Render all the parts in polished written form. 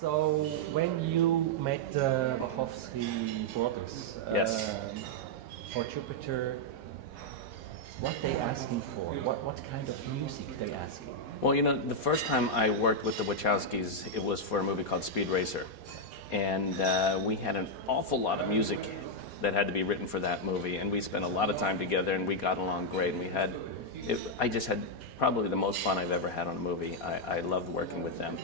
So when you met the Wachowski brothers Yes. for Jupiter, what they asking for? What kind of music they asking? Well, the first time I worked with the Wachowskis, it was for a movie called Speed Racer. And we had an awful lot of music that had to be written for that movie. And we spent a lot of time together, and we got along great. And I just had probably the most fun I've ever had on a movie. I loved working with them.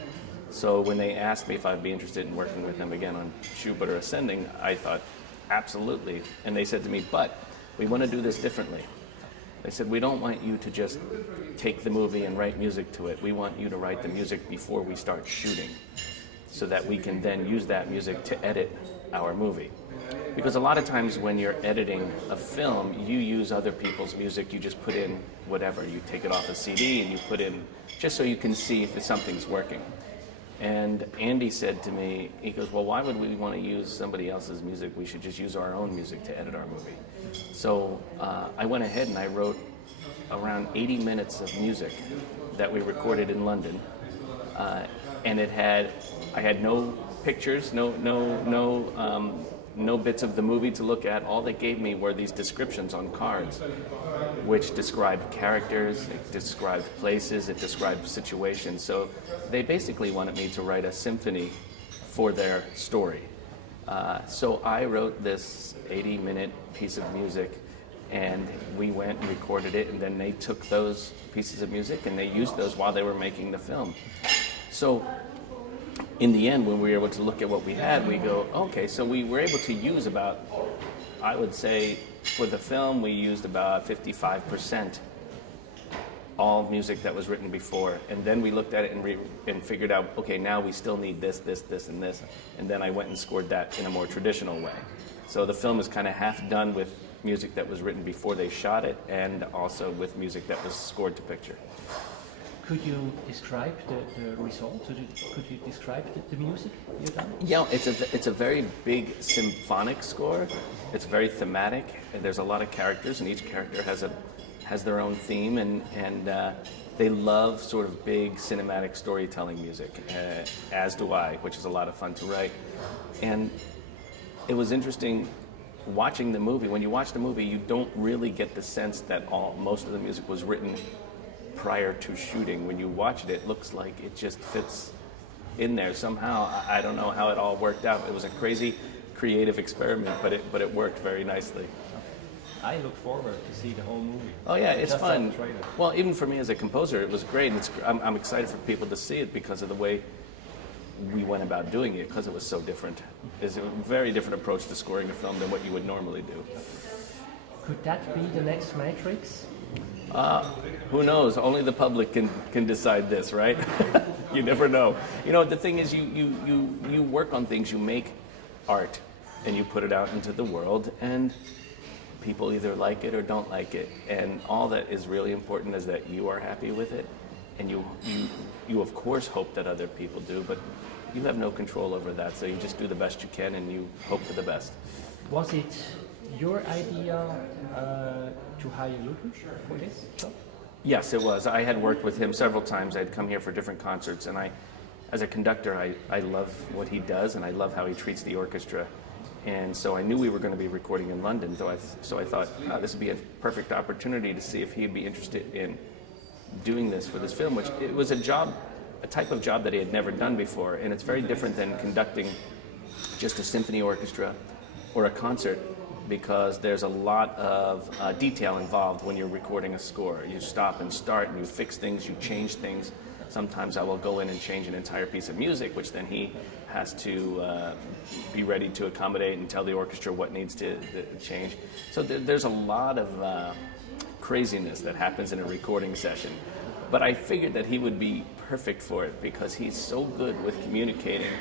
So when they asked me if I'd be interested in working with them again on Jupiter Ascending, I thought, absolutely. And they said to me, but we want to do this differently. They said, we don't want you to just take the movie and write music to it. We want you to write the music before we start shooting, so that we can then use that music to edit our movie. Because a lot of times when you're editing a film, you use other people's music. You just put in whatever. You take it off a CD and you put in, just so you can see if something's working. And Andy said to me, he goes, well, why would we want to use somebody else's music? We should just use our own music to edit our movie. So I went ahead and I wrote around 80 minutes of music that we recorded in London. And I had no pictures, no bits of the movie to look at. All they gave me were these descriptions on cards, which described characters, it described places, it described situations. So they basically wanted me to write a symphony for their story. So I wrote this 80-minute piece of music, and we went and recorded it, and then they took those pieces of music and they used those while they were making the film. So in the end, when we were able to look at what we had, we go, okay, so we were able to use about, I would say, for the film, we used about 55% all music that was written before. And then we looked at it and figured out, okay, now we still need this, this, this, and this. And then I went and scored that in a more traditional way. So the film is kind of half done with music that was written before they shot it, and also with music that was scored to picture. Could you describe the result? Could you describe the music you've done? Yeah, it's a very big symphonic score. It's very thematic, and there's a lot of characters, and each character has their own theme, and they love sort of big cinematic storytelling music, as do I, which is a lot of fun to write. And it was interesting watching the movie. When you watch the movie, you don't really get the sense that most of the music was written prior to shooting. When you watch it, it looks like it just fits in there somehow. I don't know how it all worked out. It was a crazy creative experiment, but it worked very nicely. I look forward to see the whole movie. Oh yeah, it's Just fun. that trailer. Well, even for me as a composer, it was great. And I'm excited for people to see it because of the way we went about doing it, because it was so different. It's a very different approach to scoring a film than what you would normally do. Could that be the next Matrix? Who knows? Only the public can decide this, right? You never know. The thing is, you work on things, you make art, and you put it out into the world, and people either like it or don't like it. And all that is really important is that you are happy with it, and you of course hope that other people do, but you have no control over that, so you just do the best you can and you hope for the best. Was it your idea to hire Lucas for this job? Yes, it was. I had worked with him several times. I'd come here for different concerts, and as a conductor, I love what he does, and I love how he treats the orchestra. And so I knew we were going to be recording in London, so I thought this would be a perfect opportunity to see if he'd be interested in doing this for this film, which it was a type of job that he had never done before, and it's very different than conducting just a symphony orchestra or a concert, because there's a lot of detail involved when you're recording a score. You stop and start, and you fix things, you change things. Sometimes I will go in and change an entire piece of music, which then he has to be ready to accommodate and tell the orchestra what needs to change. So there's a lot of craziness that happens in a recording session. But I figured that he would be perfect for it because he's so good with communicating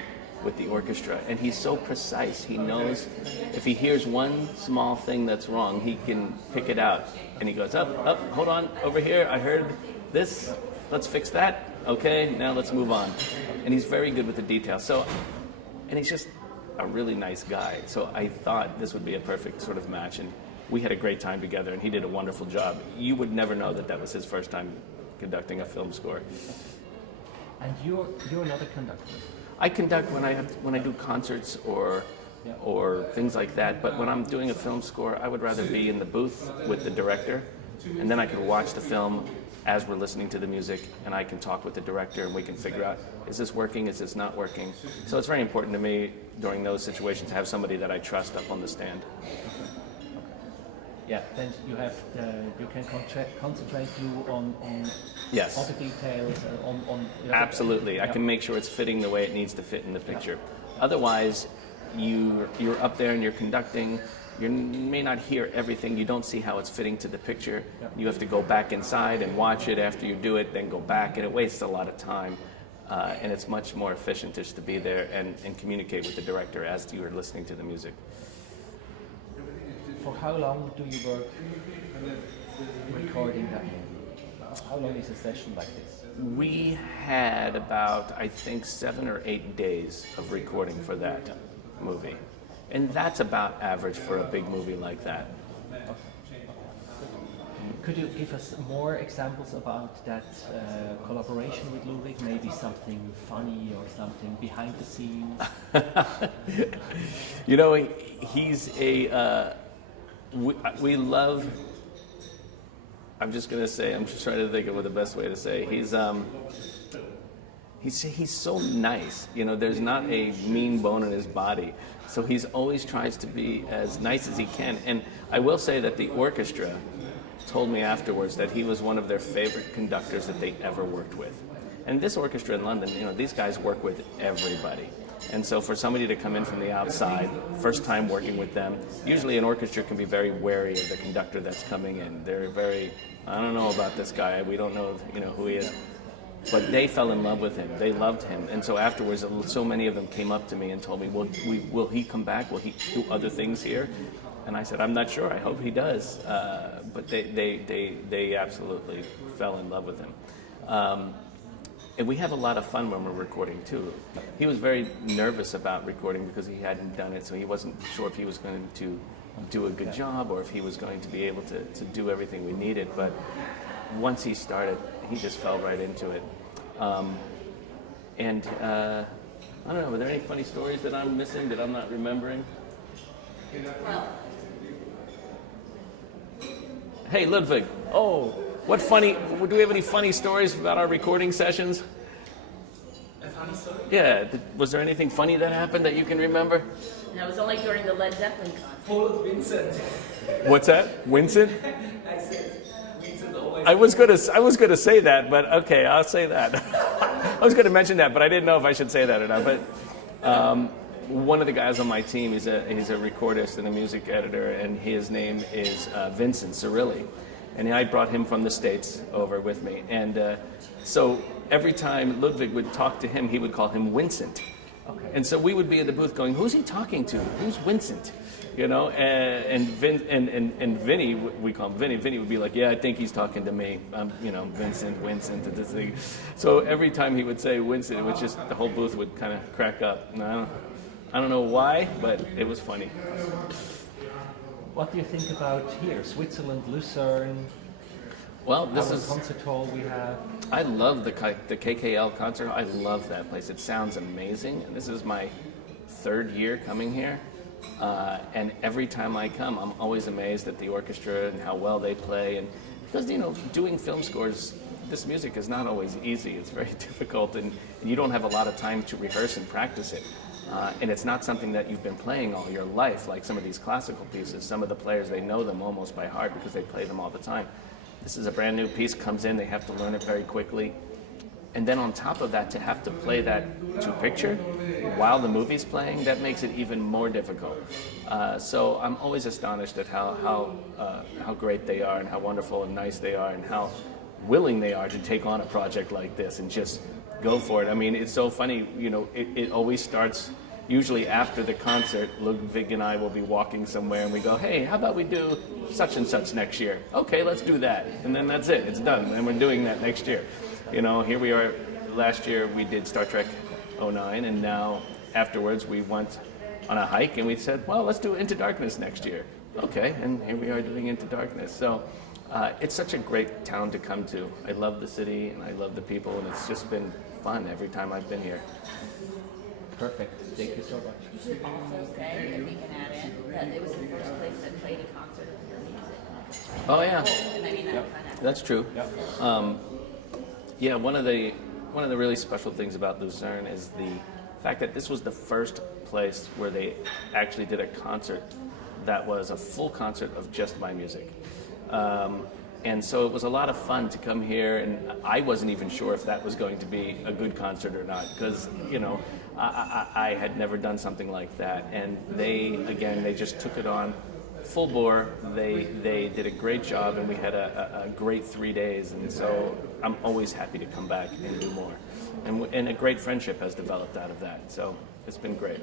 with the orchestra, and he's so precise. He knows if he hears one small thing that's wrong, he can pick it out. And he goes, up, hold on, over here, I heard this, let's fix that. Okay, now let's move on. And he's very good with the details. And he's just a really nice guy. So I thought this would be a perfect sort of match, and we had a great time together, and he did a wonderful job. You would never know that was his first time conducting a film score. And you're not a conductor? I conduct when I do concerts or things like that. But when I'm doing a film score, I would rather be in the booth with the director, and then I can watch the film as we're listening to the music, and I can talk with the director, and we can figure out, is this working, is this not working? So it's very important to me during those situations to have somebody that I trust up on the stand. Yeah, then you have you can concentrate you on Yes. other details on Absolutely. Yeah. I can make sure it's fitting the way it needs to fit in the picture. Otherwise, you're up there and you're conducting. You may not hear everything. You don't see how it's fitting to the picture. You have to go back inside and watch it after you do it, then go back, and it wastes a lot of time. And it's much more efficient just to be there and communicate with the director as you are listening to the music. For how long do you work recording that movie? How long is a session like this? We had about, I think, 7 or 8 days of recording for that movie. And that's about average for a big movie like that. Could you give us more examples about that collaboration with Ludwig? Maybe something funny or something behind the scenes? You know, he's a... we love... I'm just going to say, I'm just trying to think of what the best way to say. He's so nice. You know, there's not a mean bone in his body. So he's always tries to be as nice as he can. And I will say that the orchestra told me afterwards that he was one of their favorite conductors that they ever worked with. And this orchestra in London, you know, these guys work with everybody. And so for somebody to come in from the outside, first time working with them, usually an orchestra can be very wary of the conductor that's coming in. They're very, I don't know about this guy, we don't know, you know, who he is. But they fell in love with him. They loved him. And so afterwards, so many of them came up to me and told me, will he come back? Will he do other things here? And I said, I'm not sure. I hope he does. But they absolutely fell in love with him. And we have a lot of fun when we're recording, too. He was very nervous about recording because he hadn't done it, so he wasn't sure if he was going to do a good job or if he was going to be able to do everything we needed. But once he started, he just fell right into it. I don't know, were there any funny stories that I'm missing, that I'm not remembering? Hey, Ludwig. Oh, what funny, do we have any funny stories about our recording sessions? A funny story? Yeah, was there anything funny that happened that you can remember? That was only during the Led Zeppelin concert. Paul Vincent. What's that? Vincent? I said Vincent always. I was gonna say that, but okay, I'll say that. I was gonna mention that, but I didn't know if I should say that or not. But one of the guys on my team, he's a recordist and a music editor, and his name is Vincent Cirilli, and I brought him from the States over with me, and so every time Ludwig would talk to him, he would call him Vincent. Okay. And so we would be in the booth going, who's he talking to? Who's Vincent? You know, and Vinny, we call him Vinny. Vinny would be like, yeah, I think he's talking to me. You know, Vincent, and this thing. So every time he would say Vincent, it was just, the whole booth would kind of crack up. And I don't know why, but it was funny. What do you think about here? Switzerland, Lucerne, Well, this our is, concert hall we have. I love the KKL concert. I love that place. It sounds amazing. And this is my 3rd year coming here. And every time I come, I'm always amazed at the orchestra and how well they play. And because, you know, doing film scores, this music is not always easy. It's very difficult, and you don't have a lot of time to rehearse and practice it. And it's not something that you've been playing all your life, like some of these classical pieces. Some of the players, they know them almost by heart because they play them all the time. This is a brand new piece, comes in, they have to learn it very quickly. And then on top of that, to have to play that to picture while the movie's playing, that makes it even more difficult. So I'm always astonished at how great they are and how wonderful and nice they are and how willing they are to take on a project like this and just go for it. I mean, it's so funny, you know, it always starts usually after the concert. Ludwig and I will be walking somewhere and we go, hey, how about we do such and such next year? Okay, let's do that. And then that's it, it's done, and we're doing that next year. You know, here we are, last year we did Star Trek 09, and now afterwards we went on a hike and we said, well, let's do Into Darkness next year. Okay, and here we are doing Into Darkness. So it's such a great town to come to. I love the city and I love the people, and it's just been fun every time I've been here. Perfect. Thank you so much. You should also say, if we can add in, that it was the first place that played a concert of your music. Oh yeah, And I mean that kind of. that's true. Yeah. Yeah, one of the really special things about Lucerne is the fact that this was the first place where they actually did a concert that was a full concert of just my music. And so it was a lot of fun to come here, and I wasn't even sure if that was going to be a good concert or not, because, you know, I had never done something like that. And they just took it on full bore. They did a great job, and we had a great 3 days. And so I'm always happy to come back and do more. And a great friendship has developed out of that. So it's been great.